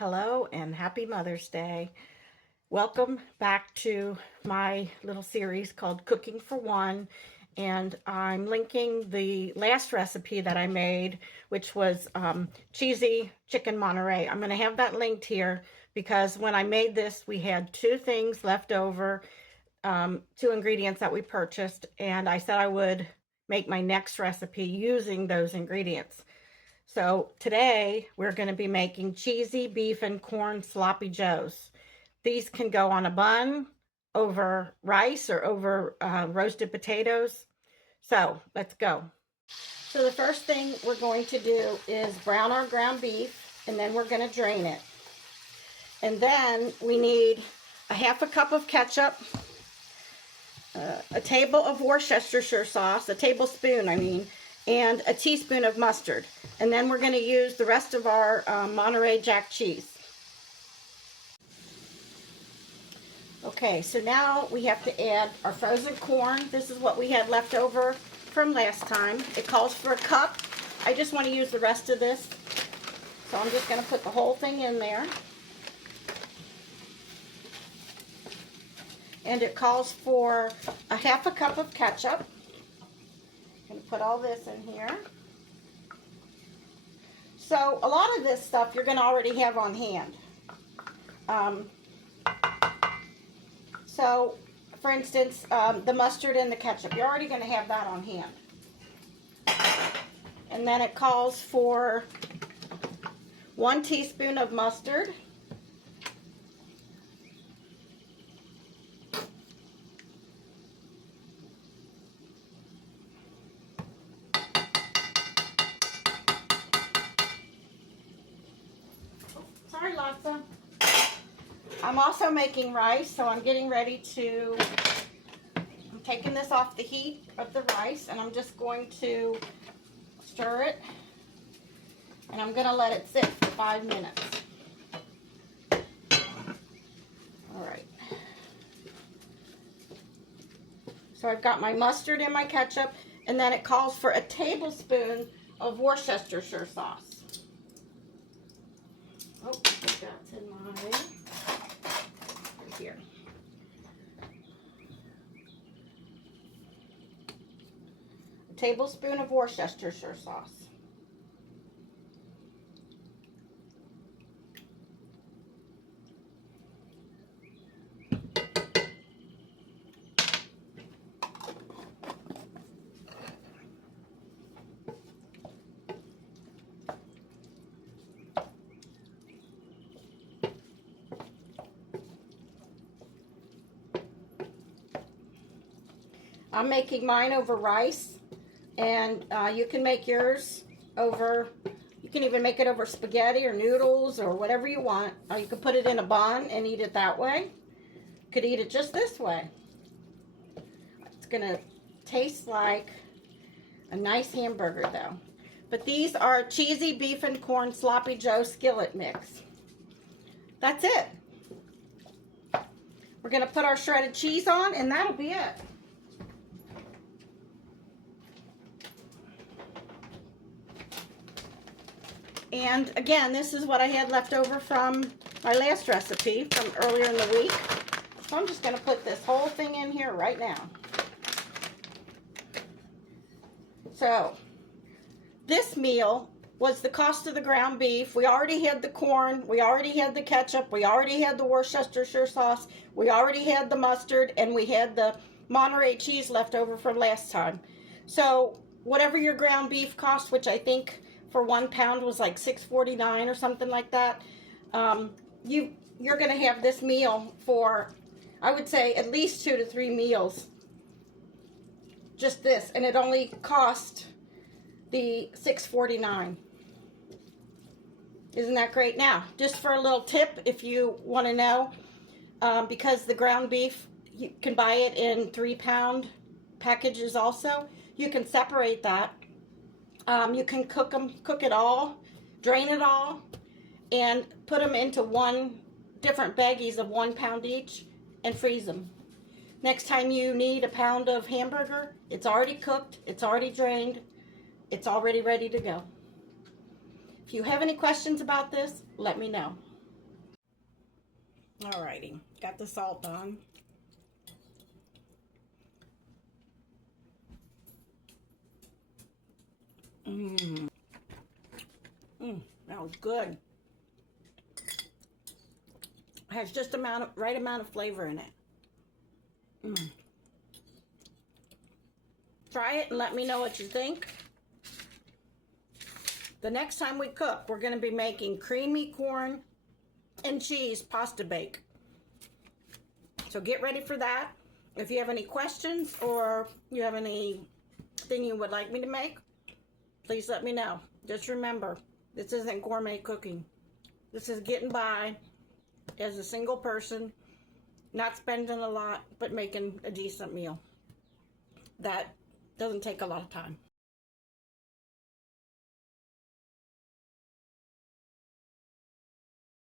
Hello and happy Mother's Day. Welcome back to my little series called Cooking for One. And I'm linking the last recipe that I made, which was cheesy chicken Monterey. I'm going to have that linked here because when I made this, we had two things left over, two ingredients that we purchased. And I said I would make my next recipe using those ingredients. So today we're going to be making cheesy beef and corn sloppy joes. These can go on a bun, over rice, or over roasted potatoes. So let's go. So the first thing we're going to do is brown our ground beef, and then we're going to drain it. And then we need a half a cup of ketchup, a table of Worcestershire sauce, a tablespoon, and a teaspoon of mustard. And then we're going to use the rest of our Monterey Jack cheese. Okay, so now we have to add our frozen corn. This is what we had left over from last time. It calls for a cup. I just want to use the rest of this. So I'm just going to put the whole thing in there. And it calls for a half a cup of ketchup. I'm going to put all this in here. So a lot of this stuff you're going to already have on hand. So, for instance, the mustard and the ketchup, you're already going to have that on hand. And then it calls for 1 teaspoon of mustard. Sorry, Latza. I'm also making rice, so I'm getting ready to, I'm taking this off the heat of the rice, and I'm just going to stir it, and I'm going to let it sit for 5 minutes. All right. So I've got my mustard and my ketchup, and then it calls for a tablespoon of Worcestershire sauce. Oh, I think that's in my, right here. A tablespoon of Worcestershire sauce. I'm making mine over rice, and you can make yours over, you can even make it over spaghetti or noodles or whatever you want. You can put it in a bun and eat it that way. You could eat it just this way. It's going to taste like a nice hamburger though. But these are cheesy beef and corn sloppy joe skillet mix. That's it. We're going to put our shredded cheese on, and that'll be it. And again, this is what I had left over from my last recipe from earlier in the week. So I'm just going to put this whole thing in here right now. So this meal was the cost of the ground beef. We already had the corn, we already had the ketchup, we already had the Worcestershire sauce, we already had the mustard, and we had the Monterey cheese left over from last time. So whatever your ground beef cost, which I think for 1 pound was like $6.49 or something like that, you're going to have this meal for, I would say, at least 2 to 3 meals. Just this, and it only cost the $6.49. Isn't that great? Now, just for a little tip, if you want to know, because the ground beef, you can buy it in 3-pound packages also. You can separate that. You can cook it all, drain it all, and put them into different baggies of 1 pound each and freeze them. Next time you need a pound of hamburger, it's already cooked, it's already drained, it's already ready to go. If you have any questions about this, let me know. Alrighty, got the salt on. That was good. Has just right amount of flavor in it. Try it and let me know what you think. The next time we cook, we're going to be making creamy corn and cheese pasta bake. So get ready for that. If you have any questions or you have anything you would like me to make, please let me know. Just remember, this isn't gourmet cooking. This is getting by as a single person, not spending a lot, but making a decent meal. That doesn't take a lot of time.